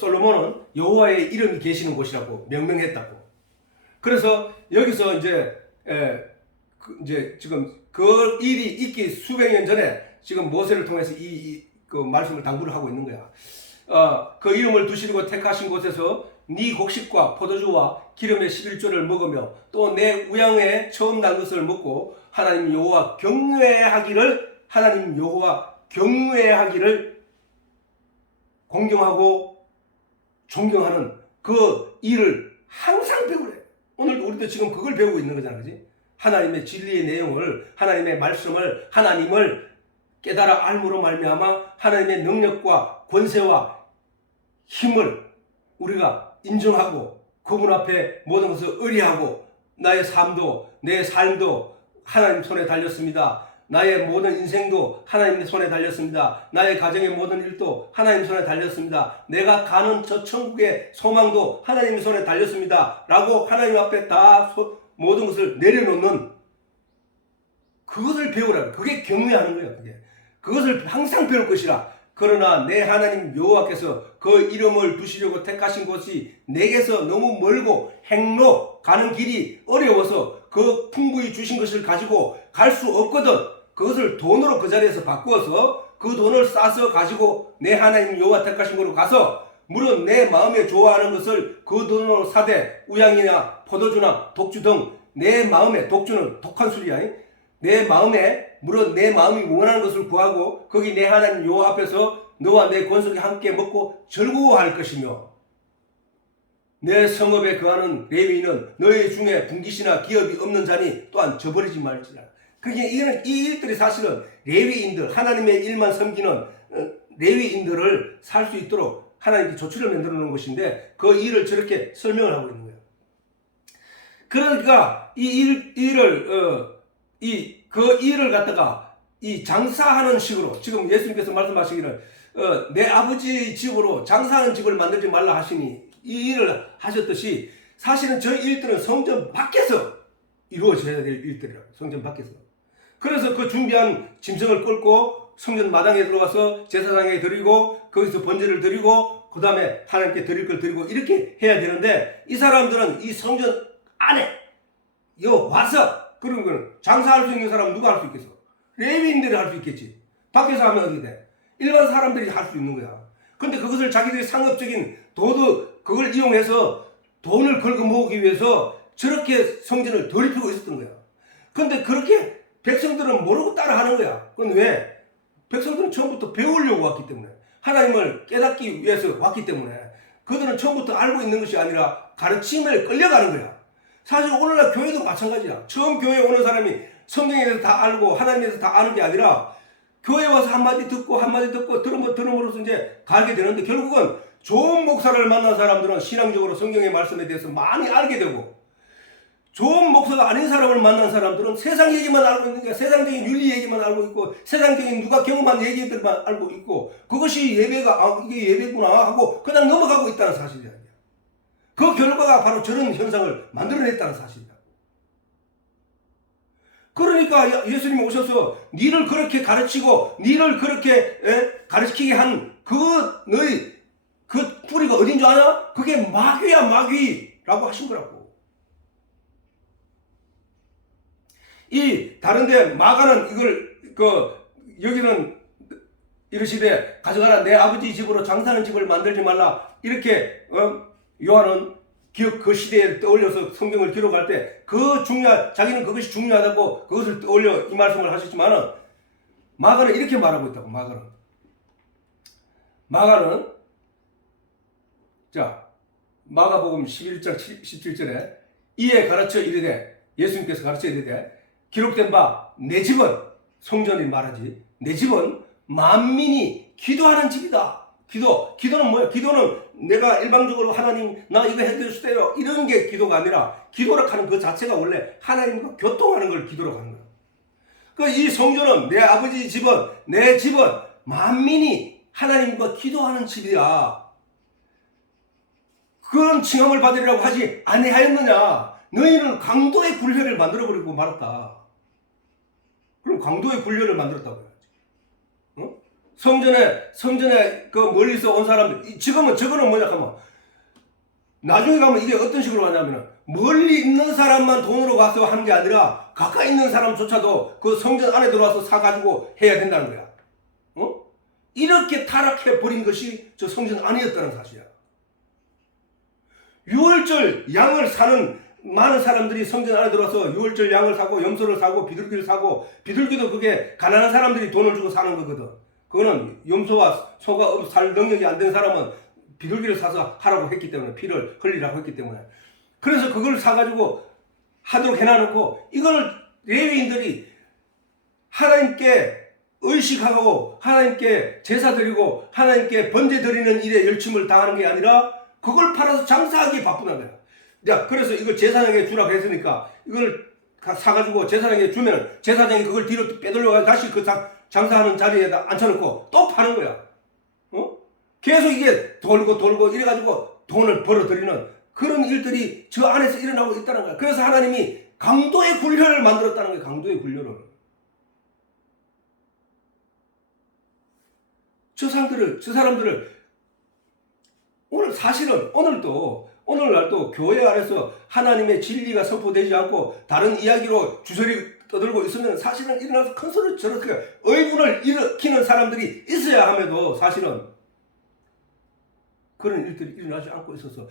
솔로몬은 여호와의 이름이 계시는 곳이라고 명명했다고. 그래서 여기서 이제 지금 그 일이 있기 수백 년 전에 지금 모세를 통해서 그 말씀을 당부를 하고 있는 거야. 그 이름을 두시고 택하신 곳에서 네 곡식과 포도주와 기름의 11조를 먹으며 또 내 우양에 처음 난 것을 먹고 하나님 여호와 경외하기를 공경하고 존경하는 그 일을 항상 배우래. 오늘도 우리도 지금 그걸 배우고 있는 거잖아, 그지? 하나님의 진리의 내용을, 하나님의 말씀을, 하나님을 깨달아 알므로 말미암아 하나님의 능력과 권세와 힘을 우리가 인정하고 그분 앞에 모든 것을 의뢰하고 나의 삶도 내 삶도 하나님 손에 달렸습니다. 나의 모든 인생도 하나님의 손에 달렸습니다. 나의 가정의 모든 일도 하나님 손에 달렸습니다. 내가 가는 저 천국의 소망도 하나님 손에 달렸습니다. 라고 하나님 앞에 다 모든 것을 내려놓는 그것을 배우라. 그게 경외하는 거예요. 그것을 항상 배울 것이라. 그러나 내 하나님 여호와께서 그 이름을 두시려고 택하신 곳이 내게서 너무 멀고 행로 가는 길이 어려워서 그 풍부히 주신 것을 가지고 갈 수 없거든. 그것을 돈으로 그 자리에서 바꾸어서 그 돈을 싸서 가지고 내 하나님 여호와 택하신 곳으로 가서 물론 내 마음에 좋아하는 것을 그 돈으로 사되 우양이나 포도주나 독주 등 내 마음에, 독주는 독한 술이야. 내 마음에 물론 내 마음이 원하는 것을 구하고 거기 내 하나님 여호와 앞에서 너와 내 권속이 함께 먹고 즐거워할 것이며 내 성읍에 거하는 레위인은 너희 중에 분깃이나 기업이 없는 자니 또한 저버리지 말지라. 그게 이 일들이 사실은 레위인들, 하나님의 일만 섬기는 레위인들을 살 수 있도록 하나님께 조치를 만들어 놓은 것인데 그 일을 저렇게 설명을 하고 있는 거예요. 그러니까 그 일을 갖다가 이 장사하는 식으로 지금 예수님께서 말씀하시기를 내 아버지 집으로 장사하는 집을 만들지 말라 하시니 이 일을 하셨듯이 사실은 저 일들은 성전 밖에서 이루어져야 될 일들이라고. 성전 밖에서. 그래서 그 준비한 짐승을 끌고 성전 마당에 들어가서 제사장에게 드리고 거기서 번제를 드리고 그 다음에 하나님께 드릴 걸 드리고 이렇게 해야 되는데 이 사람들은 이 성전 안에 와서 그런 거는 장사할 수 있는 사람은 누가 할 수 있겠어? 레위인들이 할 수 있겠지. 밖에서 하면 어떻게 돼? 일반 사람들이 할 수 있는 거야. 근데 그것을 자기들이 상업적인 도덕 그걸 이용해서 돈을 긁어 모으기 위해서 저렇게 성전을 더럽히고 있었던 거야. 근데 그렇게 백성들은 모르고 따라 하는 거야. 그건 왜? 백성들은 처음부터 배우려고 왔기 때문에 하나님을 깨닫기 위해서 왔기 때문에 그들은 처음부터 알고 있는 것이 아니라 가르침을 끌려가는 거야. 사실 오늘날 교회도 마찬가지야. 처음 교회에 오는 사람이 성경에 대해서 다 알고 하나님에 대해서 다 아는 게 아니라 교회에 와서 한마디 듣고 들음으로써 이제 가게 되는데 결국은 좋은 목사를 만난 사람들은 신앙적으로 성경의 말씀에 대해서 많이 알게 되고 좋은 목사가 아닌 사람을 만난 사람들은 세상 얘기만 알고 있는 게 세상적인 윤리 얘기만 알고 있고 세상적인 누가 경험한 얘기들만 알고 있고 그것이 예배가 이게 예배구나 하고 그냥 넘어가고 있다는 사실이야. 그 결과가 바로 저런 현상을 만들어냈다는 사실이다. 그러니까 예수님이 오셔서 니를 그렇게 가르치고 니를 그렇게 가르치게 한 너희 그 뿌리가 어딘 줄 아냐? 그게 마귀야 마귀라고 하신 거라고. 이 다른데 마가는 이걸 여기는 이르시되 가져가라 내 아버지 집으로 장사하는 집을 만들지 말라 이렇게 요한은 그 시대에 떠올려서 성경을 기록할 때 자기는 그것이 중요하다고 그것을 떠올려 이 말씀을 하셨지만은 마가는 이렇게 말하고 있다고. 마가는 자 마가복음 11장 17절에 이에 가르쳐 이르되 예수님께서 가르쳐 이르되 기록된 바 내 집은 성전이 말하지 내 집은 만민이 기도하는 집이다. 기도는 뭐야? 기도는 내가 일방적으로 하나님 나 이거 해주세요 이런 게 기도가 아니라 기도라 하는 그 자체가 원래 하나님과 교통하는 걸 기도라고 하는 거야. 그러니까 이 성전은 내 아버지 집은 내 집은 만민이 하나님과 기도하는 집이야. 그런 칭함을 받으리라고 하지 아니하였느냐? 너희는 강도의 굴려를 만들어버리고 말았다. 그럼 강도의 굴려를 만들었다고 해야지. 성전에 그 멀리서 온 사람들, 저거는 뭐냐 하면, 나중에 가면 이게 어떤 식으로 하냐면은, 멀리 있는 사람만 돈으로 가서 하는 게 아니라, 가까이 있는 사람조차도 그 성전 안에 들어와서 사가지고 해야 된다는 거야. 이렇게 타락해버린 것이 저 성전 아니었다는 사실이야. 유월절 양을 사는 많은 사람들이 성전 안에 들어와서 유월절 양을 사고 염소를 사고 비둘기를 사고 비둘기도 그게 가난한 사람들이 돈을 주고 사는 거거든. 그거는 염소와 소가 살 능력이 안 된 사람은 비둘기를 사서 하라고 했기 때문에 피를 흘리라고 했기 때문에 그래서 그걸 사가지고 하도록 해놔놓고 이걸 레위인들이 하나님께 의식하고 하나님께 제사 드리고 하나님께 번제 드리는 일에 열심을 다하는 게 아니라 그걸 팔아서 장사하기에 바쁘단 거야. 야, 그래서 이걸 제사장에게 주라고 했으니까 이걸 사가지고 제사장에게 주면 제사장이 그걸 뒤로 빼돌려가지고 다시 그 장사하는 자리에다 앉혀놓고 또 파는 거야. 계속 이게 돌고 이래가지고 돈을 벌어들이는 그런 일들이 저 안에서 일어나고 있다는 거야. 그래서 하나님이 강도의 굴려를 만들었다는 거야. 강도의 굴려를. 저 사람들을 오늘 사실은 오늘날도 교회 안에서 하나님의 진리가 선포되지 않고 다른 이야기로 주저리 떠들고 있으면 사실은 일어나서 큰 소리를 저렇게 의분을 일으키는 사람들이 있어야 함에도 사실은 그런 일들이 일어나지 않고 있어서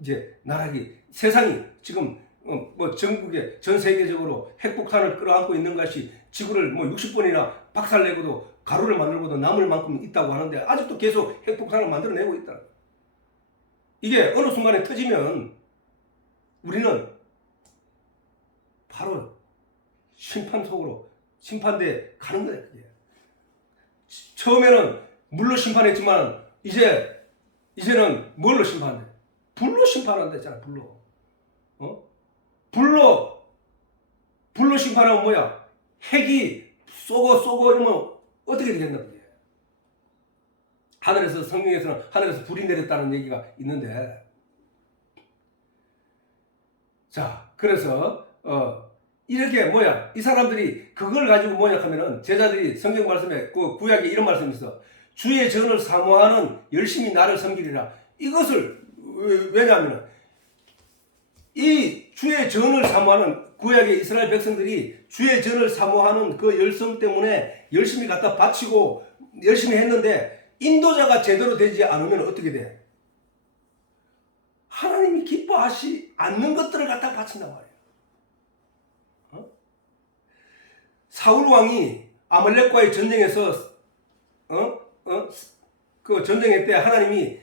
이제 나락이 세상이 지금 뭐 전국에 전 세계적으로 핵폭탄을 끌어안고 있는 것이 지구를 뭐 60번이나 박살내고도 가루를 만들고도 남을 만큼 있다고 하는데 아직도 계속 핵폭탄을 만들어내고 있다. 이게 어느 순간에 터지면 우리는 바로 심판 속으로 심판대에 가는 거야. 그게. 처음에는 물로 심판했지만 이제는 뭘로 심판해? 불로 심판한다 했잖아. 불로 심판하면 뭐야? 핵이 쏘고 이러면 어떻게 되겠나 그게. 하늘에서 성경에서는 하늘에서 불이 내렸다는 얘기가 있는데, 자 그래서 이렇게 뭐야 이 사람들이 그걸 가지고 뭐냐 하면은 제자들이 성경 말씀에 그 구약에 이런 말씀이 있어. 주의 전을 사모하는 열심히 나를 섬기리라. 이것을 왜냐하면 이 주의 전을 사모하는 구약의 이스라엘 백성들이 주의 전을 사모하는 그 열성 때문에 열심히 갖다 바치고 열심히 했는데 인도자가 제대로 되지 않으면 어떻게 돼? 하나님이 기뻐하시 않는 것들을 갖다 바친단 말이에요. 사울 왕이 아말렉과의 전쟁에서 그 전쟁할 때 하나님이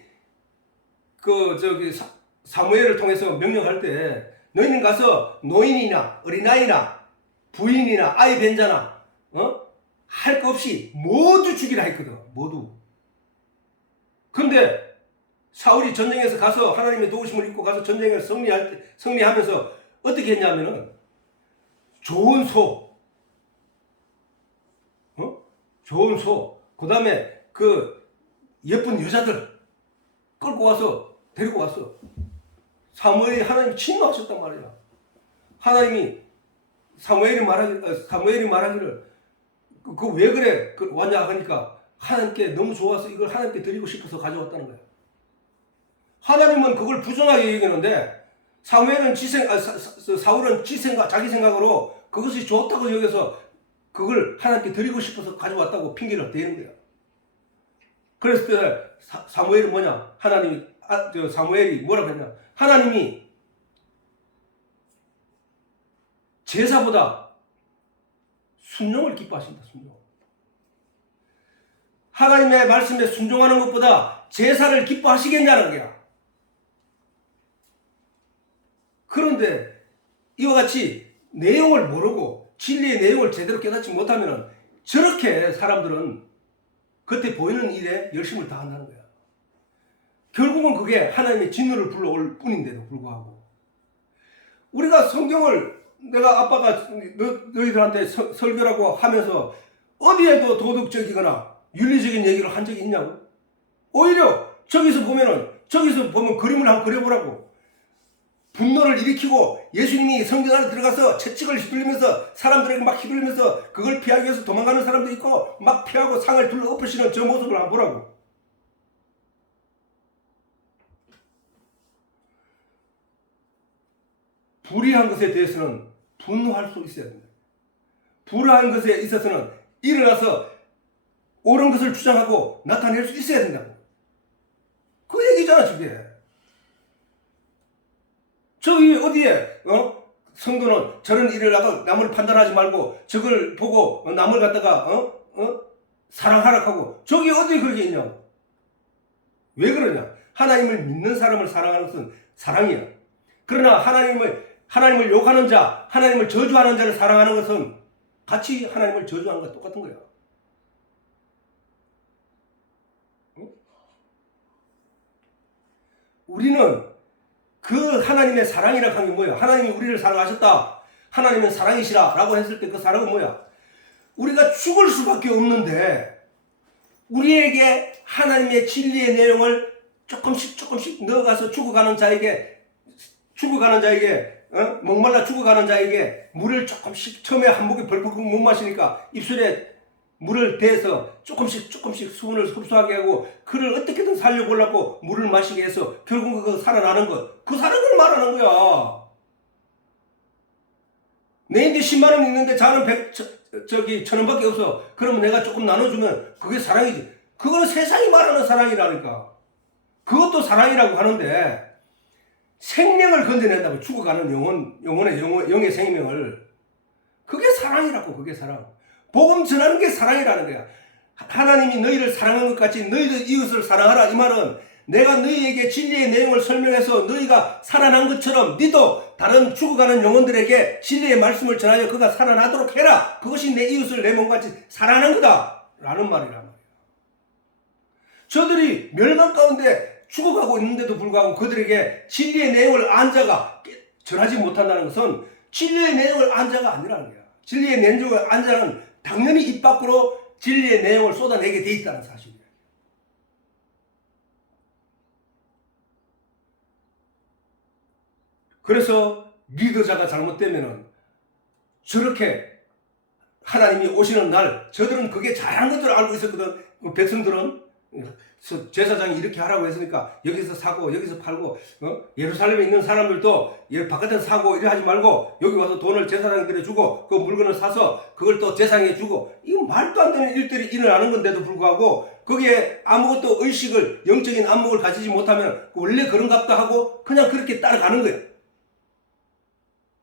사무엘을 통해서 명령할 때 너희는 가서 노인이나 어린아이나 부인이나 아이 벤자나 할 거 없이 모두 죽이라 했거든. 모두. 근데 사울이 전쟁에서 가서 하나님의 도우심을 입고 가서 전쟁을 승리하면서 어떻게 했냐면은 좋은 소, 그 다음에 그 예쁜 여자들 끌고 와서 데리고 왔어. 사무엘이 하나님이 침노하셨단 말이야. 하나님이 사무엘이 말하기를 그 왜 그래 왔냐 하니까 하나님께 너무 좋아서 이걸 하나님께 드리고 싶어서 가져왔다는 거야. 하나님은 그걸 부정하게 여기는데 사울은 자기 생각으로 그것이 좋다고 여겨서 그걸 하나님께 드리고 싶어서 가져왔다고 핑계를 대는 거야. 그랬을 때 사무엘이 뭐냐? 사무엘이 뭐라고 했냐? 하나님이 제사보다 순종을 기뻐하신다. 순종. 하나님의 말씀에 순종하는 것보다 제사를 기뻐하시겠냐는 거야. 그런데 이와 같이 내용을 모르고 진리의 내용을 제대로 깨닫지 못하면 저렇게 사람들은 그때 보이는 일에 열심을 다한다는 거야. 결국은 그게 하나님의 진노를 불러올 뿐인데도 불구하고 우리가 성경을 내가 아빠가 너희들한테 설교라고 하면서 어디에도 도덕적이거나 윤리적인 얘기를 한 적이 있냐고. 오히려 저기서 보면 그림을 한번 그려보라고. 분노를 일으키고 예수님이 성전 안에 들어가서 채찍을 휘둘리면서 사람들에게 막 휘둘리면서 그걸 피하기 위해서 도망가는 사람도 있고 막 피하고 상을 둘러 엎으시는 저 모습을 한번 보라고. 불의한 것에 대해서는 분노할 수 있어야 된다. 불의한 것에 있어서는 일어나서 옳은 것을 주장하고 나타낼 수 있어야 된다고. 그 얘기잖아 저게. 저기 어디에 성도는 저런 일을 하고 남을 판단하지 말고 저걸 보고 남을 갖다가 사랑하라 하고 저기 어디 그렇게 있냐고. 왜 그러냐? 하나님을 믿는 사람을 사랑하는 것은 사랑이야. 그러나 하나님을 욕하는 자, 하나님을 저주하는 자를 사랑하는 것은 같이 하나님을 저주하는 것과 똑같은 거예요. 우리는 그 하나님의 사랑이라고 하는 게 뭐예요? 하나님이 우리를 사랑하셨다. 하나님은 사랑이시라 라고 했을 때 그 사랑은 뭐야? 우리가 죽을 수밖에 없는데 우리에게 하나님의 진리의 내용을 조금씩 넣어가서 죽어가는 자에게 목말라 죽어가는 자에게 물을 조금씩 처음에 한 모금 벌컥 못 마시니까 입술에 물을 대서 조금씩 수분을 흡수하게 하고 그를 어떻게든 살려보려고 물을 마시게 해서 결국 그 살아나는 것, 그 사랑을 말하는 거야. 내인데 10만 원 있는데 자는 1,000원밖에 없어. 그러면 내가 조금 나눠주면 그게 사랑이지. 그거는 세상이 말하는 사랑이라니까. 그것도 사랑이라고 하는데 생명을 건져낸다고 죽어가는 영의 생명을, 그게 사랑이라고. 그게 사랑. 복음 전하는 게 사랑이라는 거야. 하나님이 너희를 사랑한 것 같이 너희도 이웃을 사랑하라. 이 말은 내가 너희에게 진리의 내용을 설명해서 너희가 살아난 것처럼 너희도 다른 죽어가는 영혼들에게 진리의 말씀을 전하여 그가 살아나도록 해라. 그것이 내 이웃을 내 몸같이 사랑하는 거다 라는 말이란 말이야. 저들이 멸망 가운데 죽어가고 있는데도 불구하고 그들에게 진리의 내용을 안 자가 전하지 못한다는 것은 진리의 내용을 안 자가 아니라는 거야. 진리의 내용을 안 자는 당연히 입 밖으로 진리의 내용을 쏟아내게 돼 있다는 사실이야. 그래서 리더자가 잘못되면은 저렇게 하나님이 오시는 날 저들은 그게 잘한 것들을 알고 있었거든. 백성들은 제사장이 이렇게 하라고 했으니까 여기서 사고 여기서 팔고 예루살렘에 있는 사람들도 바깥에서 사고 이래 하지 말고 여기 와서 돈을 제사장들에 주고 그 물건을 사서 그걸 또 제사장에 주고, 이거 말도 안 되는 일들이 일어나는 건데도 불구하고 거기에 아무것도 의식을, 영적인 안목을 가지지 못하면 원래 그런갑다 하고 그냥 그렇게 따라가는 거예요.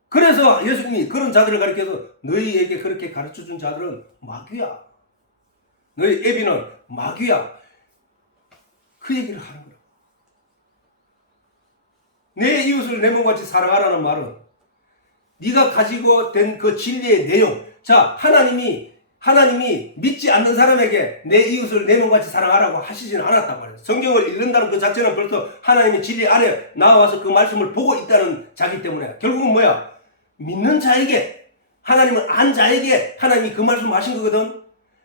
그래서 예수님이 그런 자들을 가리켜서 너희에게 그렇게 가르쳐준 자들은 마귀야. 너희 애비는 마귀야. 그 얘기를 하는 거야. 내 이웃을 내 몸같이 사랑하라는 말은 네가 가지고 된 그 진리의 내용. 자, 하나님이 믿지 않는 사람에게 내 이웃을 내 몸같이 사랑하라고 하시지는 않았단 말이에요. 성경을 읽는다는 그 자체는 벌써 하나님의 진리 안에 나와서 그 말씀을 보고 있다는 자기 때문에 결국은 뭐야? 믿는 자에게, 하나님을 안 자에게 하나님이 그 말씀을 하신 거거든.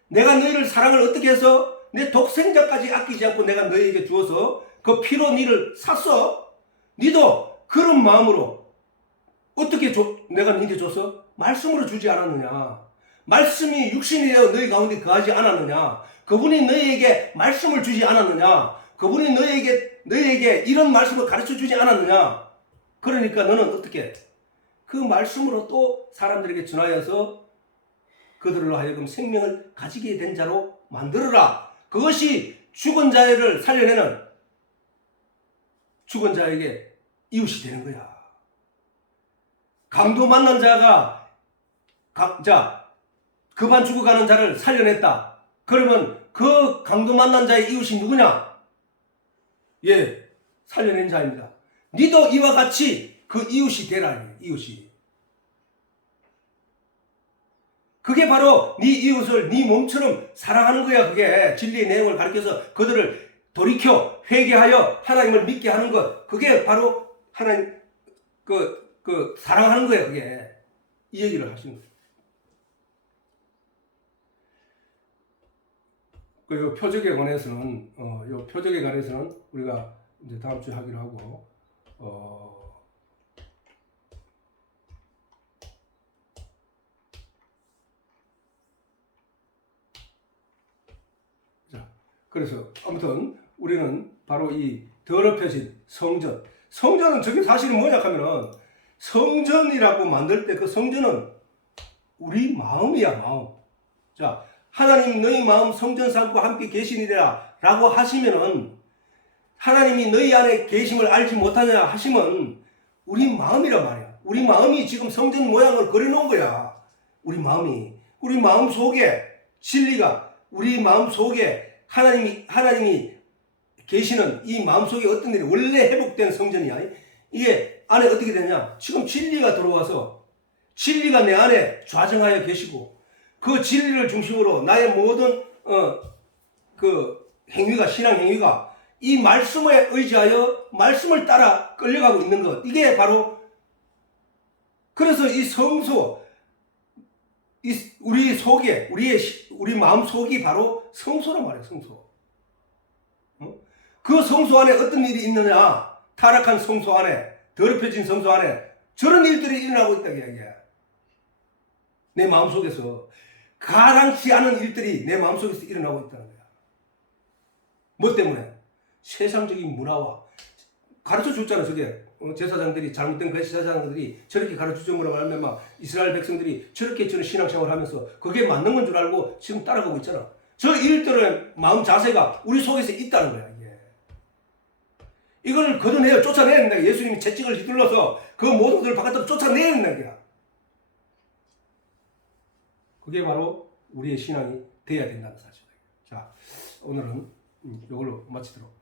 내가 너희를 사랑을 어떻게 해서 내 독생자까지 아끼지 않고 내가 너희에게 주어서 그 피로 너희를 샀어. 너희도 그런 마음으로 어떻게 내가 너희한테 줬어? 말씀으로 주지 않았느냐? 말씀이 육신이 되어 너희 가운데 거하지 않았느냐? 그분이 너희에게 말씀을 주지 않았느냐? 그분이 너희에게 이런 말씀을 가르쳐 주지 않았느냐? 그러니까 너는 어떻게 그 말씀으로 또 사람들에게 전하여서 그들로 하여금 생명을 가지게 된 자로 만들어라. 그것이 죽은 자를 살려내는 죽은 자에게 이웃이 되는 거야. 강도 만난 자가 급한 죽어가는 자를 살려냈다. 그러면 그 강도 만난 자의 이웃이 누구냐? 예, 살려낸 자입니다. 니도 이와 같이 그 이웃이 되라. 이웃이. 그게 바로 네 이웃을 네 몸처럼 사랑하는 거야. 그게 진리의 내용을 가르쳐서 그들을 돌이켜 회개하여 하나님을 믿게 하는 것. 그게 바로 하나님 사랑하는 거야. 그게 이 얘기를 하시는 거예요. 요 표적에 관해서는 우리가 이제 다음 주에 하기로 하고 그래서 아무튼 우리는 바로 이 더럽혀진 성전. 성전은 저게 사실은 뭐냐 하면은 성전이라고 만들 때 그 성전은 우리 마음이야, 마음. 자, 하나님 너희 마음 성전 삼고 함께 계시니라 라고 하시면은 하나님이 너희 안에 계심을 알지 못하냐 하시면 우리 마음이란 말이야. 우리 마음이 지금 성전 모양을 그려놓은 거야. 우리 마음 속에 진리가, 우리 마음 속에 하나님이 계시는 이 마음속에 어떤 일이 원래 회복된 성전이야. 이게 안에 어떻게 되냐? 지금 진리가 들어와서 진리가 내 안에 좌정하여 계시고 그 진리를 중심으로 나의 모든 그 행위가 신앙 행위가 이 말씀에 의지하여 말씀을 따라 끌려가고 있는 것 이게 바로 그래서 이 성소 우리 속에 우리 마음 속이 바로 성소란 말이에요. 성소. 그 성소 안에 어떤 일이 있느냐? 타락한 성소 안에 더럽혀진 성소 안에 저런 일들이 일어나고 있다 이야기야. 내 마음속에서 가랑치 않은 일들이 내 마음속에서 일어나고 있다는 거야. 뭐 때문에? 세상적인 문화와 가르쳐 줬잖아. 저게 제사장들이 잘못된 그 제사장들이 저렇게 가르쳐 준 거라고 하면 막 이스라엘 백성들이 저렇게 저는 신앙생활을 하면서 그게 맞는 건 줄 알고 지금 따라가고 있잖아. 저 일들의 마음 자세가 우리 속에서 있다는 거야. 이게. 이걸 걷어내요. 쫓아내야 된다. 예수님이 채찍을 휘둘러서 그 모든 것을 바깥으로 쫓아내야 된다는 거야. 그게 바로 우리의 신앙이 돼야 된다는 사실이에요. 자, 오늘은 이걸로 마치도록.